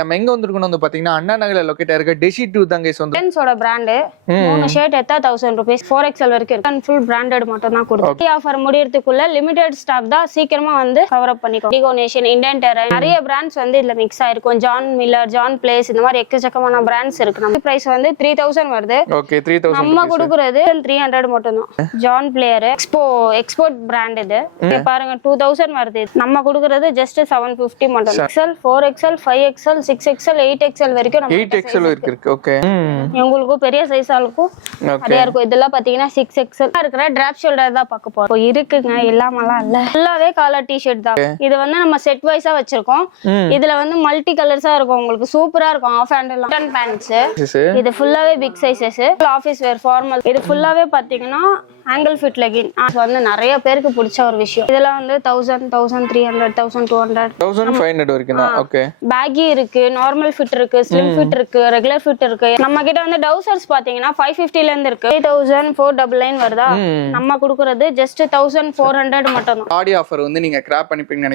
நம்ம எங்க வந்திருக்கோம் வந்து பாத்தீங்கன்னா அண்ணா நகர்ல லொகேட் ஆயிருக்க டெஷி 2 தான் गाइस வந்து மென்ஸோட பிராண்ட் 3 ஷர்ட் எடுத்தா 1000 ரூபாய் 4XL வரைக்கும் இருக்கு. ஃபுல் பிராண்டட் மட்டும் தான் கொடுக்கும். ஆஃபர் முடியறதுக்குள்ள லிமிடெட் ஸ்டாக் தான், சீக்கிரமா வந்து கவர் அப் பண்ணிக்கோ. டிகோனேஷன், இண்டென்டர் நிறைய பிராண்ட்ஸ் வந்து இதுல மிக்ஸ் ஆயிருக்கும். ஜான் மில்லர், ஜான் பிளேஸ் இந்த மாதிரி எக்கச்சக்கமான பிராண்ட்ஸ் இருக்கு. நம்ம பிரைஸ் வந்து 3000 வருது. ஓகே 3000 நம்ம கொடுக்கிறது 300 மட்டும் தான். ஜான் பிளேயர் எக்ஸ்போர்ட் பிராண்ட் இது. பாருங்க 2000 வருது. நம்ம கொடுக்கிறது ஜஸ்ட் 750 மட்டும். XL 4XL 5XL 6XL 8XL வரைக்கும் நம்ம 8XL வரைக்கும் இருக்கு. ஓகே உங்களுக்கு பெரிய சைஸா இருக்கும். அதே இருக்கும். இதெல்லாம் பாத்தீங்கன்னா 6XL இருக்கிற டிராப் ஷோல்டர் தான் பார்க்க போறோம். இருக்குங்க, இல்லாமலாம் இல்ல. ஃபுல்லாவே காலர் டி-ஷர்ட் தான். இது வந்து நம்ம செட் வைஸா வச்சிருக்கோம். இதுல வந்து மல்டி கலர்ஸா இருக்கும். உங்களுக்கு சூப்பரா இருக்கும். ஆஃப் ஹேண்ட் எல்லாம் பேண்ட்ஸ். இது ஃபுல்லாவே பிக் சைஸஸ். ஆபீஸ் வேர், ஃபார்மல். இது ஃபுல்லாவே பாத்தீங்கன்னா ஆங்கிள் ஃபிட் லெகின். அது வந்து நிறைய பேருக்கு பிடிச்ச ஒரு விஷயம். இதெல்லாம் வந்து 1000 1300 1200 1500 வரைக்கும் தான். ஓகே பேகி இருக்கு, நார்மல் ஃபிட் இருக்கு, ஸ்லிம் ஃபிட் இருக்கு, ரெகுலர் ஃபிட் இருக்கு. நம்ம கிட்ட வந்து டவுசர்ஸ் பாத்தீங்கன்னா 550 ல இருந்து இருக்கு. 3499 வருதா? நம்ம கொடுக்கிறது ஜஸ்ட் 1400 மட்டும் தான். ஆடி ஆஃபர் வந்து நீங்க கிராப் பண்ணிப்பீங்கன்னு